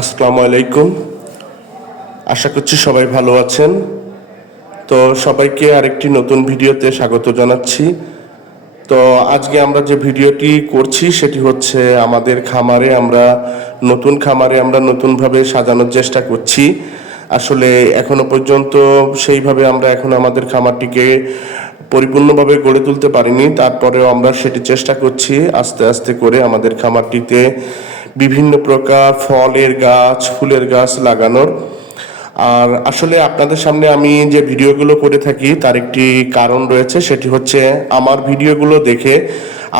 আসসালামু আলাইকুম। আশা করছি সবাই ভালো আছেন। তো সবাইকে আরেকটি নতুন ভিডিওতে স্বাগত জানাচ্ছি। তো আজকে আমরা যে ভিডিওটি করছি সেটি হচ্ছে আমাদের খামারে আমরা, নতুন খামারে আমরা নতুনভাবে সাজানোর চেষ্টা করছি। আসলে এখনও পর্যন্ত সেইভাবে আমরা এখন আমাদের খামারটিকে পরিপূর্ণভাবে গড়ে তুলতে পারিনি। তারপরেও আমরা সেটি চেষ্টা করছি আস্তে আস্তে করে আমাদের খামারটিতে বিভিন্ন প্রকার ফলের গাছ, ফুলের গাছ লাগানোর। আর আসলে আপনাদের সামনে আমি যে ভিডিওগুলো করে থাকি, তার একটি কারণ রয়েছে, সেটি হচ্ছে আমার ভিডিওগুলো দেখে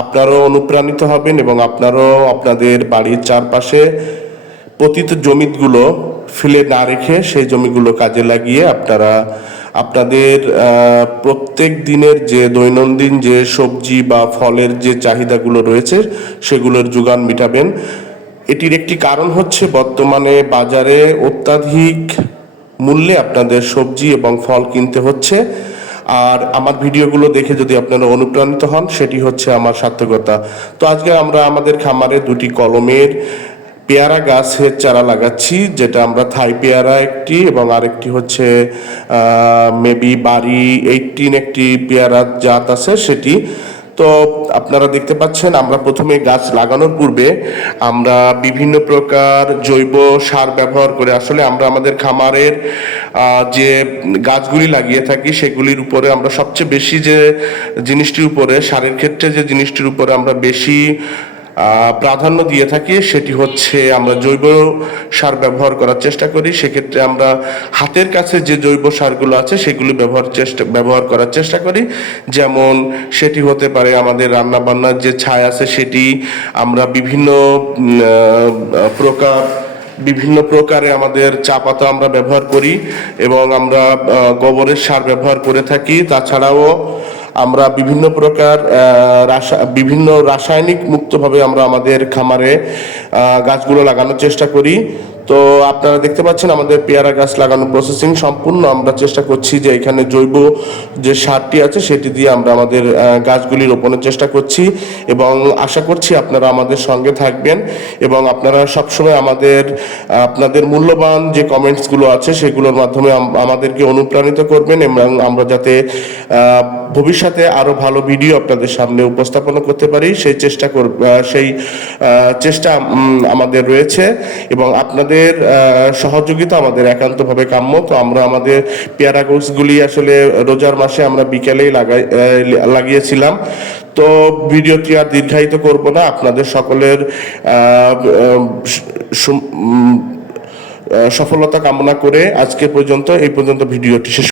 আপনারাও অনুপ্রাণিত হবেন এবং আপনারাও আপনাদের বাড়ির চারপাশে পতিত জমিগুলো ফেলে না রেখে সেই জমিগুলো কাজে লাগিয়ে আপনারা, আপনাদের প্রত্যেক দিনের যে দৈনন্দিন যে সবজি বা ফলের যে চাহিদাগুলো রয়েছে, সেগুলোর যোগান মেটাবেন। এটির একটি কারণ হচ্ছে বর্তমানে বাজারে অত্যাধিক মূল্যে আপনাদের সবজি এবং ফল কিনতে হচ্ছে। আর আমার ভিডিওগুলো দেখে যদি আপনারা অনুপ্রাণিত হন, সেটি হচ্ছে আমার সার্থকতা। তো আজকে আমরা আমাদের খামারে দুটি কলমের পেয়ারা গাছের চারা লাগাচ্ছি, যেটা আমরা থাই পেয়ারা একটি এবং আরেকটি হচ্ছে মেবি বাড়ি এইটিন একটি পেয়ারার জাত আছে সেটি। তো আপনারা দেখতে পাচ্ছেন, আমরা প্রথমে গাছ লাগানোর পূর্বে আমরা বিভিন্ন প্রকার জৈব সার ব্যবহার করে আসলে আমরা আমাদের খামারের যে গাছগুলি লাগিয়ে থাকি সেগুলির উপরে আমরা সবচেয়ে বেশি যে জিনিসটির উপরে, সারের ক্ষেত্রে যে জিনিসটির উপরে আমরা বেশি প্রাধান্য দিয়ে থাকি, সেটি হচ্ছে আমরা জৈব সার ব্যবহার করার চেষ্টা করি। সেক্ষেত্রে আমরা হাতের কাছে যে জৈব সারগুলো আছে, সেগুলি ব্যবহার চেষ্টা ব্যবহার করার চেষ্টা করি। যেমন সেটি হতে পারে আমাদের রান্না বান্নার যে ছাই আছে, সেটি আমরা বিভিন্ন প্রকার বিভিন্ন প্রকারে আমাদের চা পাতা আমরা ব্যবহার করি এবং আমরা গোবরের সার ব্যবহার করে থাকি। তাছাড়াও আমরা বিভিন্ন প্রকার বিভিন্ন রাসায়নিক মুক্তভাবে আমরা আমাদের খামারে গাছগুলো লাগানোর চেষ্টা করি। তো আপনারা দেখতে পাচ্ছেন আমাদের পেয়ারা গাছ লাগানোর প্রসেসিং সম্পূর্ণ। আমরা চেষ্টা করছি যে এখানে জৈব যে সারটি আছে সেটি দিয়ে আমরা আমাদের গাছগুলি রোপণের চেষ্টা করছি এবং আশা করছি আপনারা আমাদের সঙ্গে থাকবেন এবং আপনারা সবসময় আমাদের, আপনাদের মূল্যবান যে কমেন্টসগুলো আছে সেগুলোর মাধ্যমে আমাদেরকে অনুপ্রাণিত করবেন এবং আমরা যাতে ভবিষ্যতে আরও ভালো ভিডিও আপনাদের সামনে উপস্থাপনা করতে পারি। সেই চেষ্টা কর সেই চেষ্টা আমাদের রয়েছে এবং আপনাদের সহযোগিতা আমাদের একান্তভাবে কাম্য। তো আমরা আমাদের পেয়ারা গাছগুলি আসলে রোজার মাসে আমরা বিকেলেই লাগাই লাগিয়েছিলাম। তো ভিডিওটি আর দীর্ঘায়িত করব না। আপনাদের সকলের সফলতা কামনা করে আজকে পর্যন্ত, এই পর্যন্ত ভিডিওটি শেষ